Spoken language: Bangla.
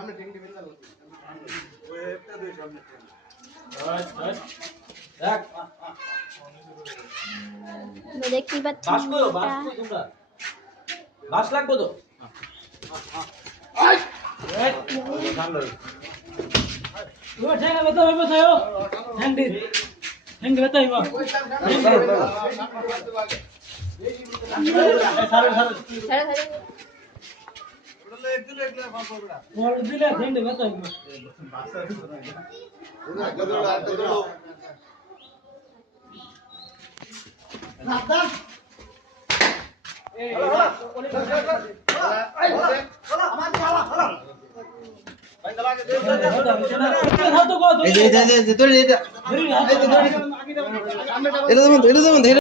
সামনে ঠেঙ্গি ফেললা ওই একটা দুই সামনে দেখ দেখতে পাচ্ছেন বাস করো তোমরা বাস লাগবে তো ঠেঙ্গা বেতা হইব তাইও ঠেঙ্গি বেতা হইব দিলে ঠেঙ্গি বেতা হইব এটা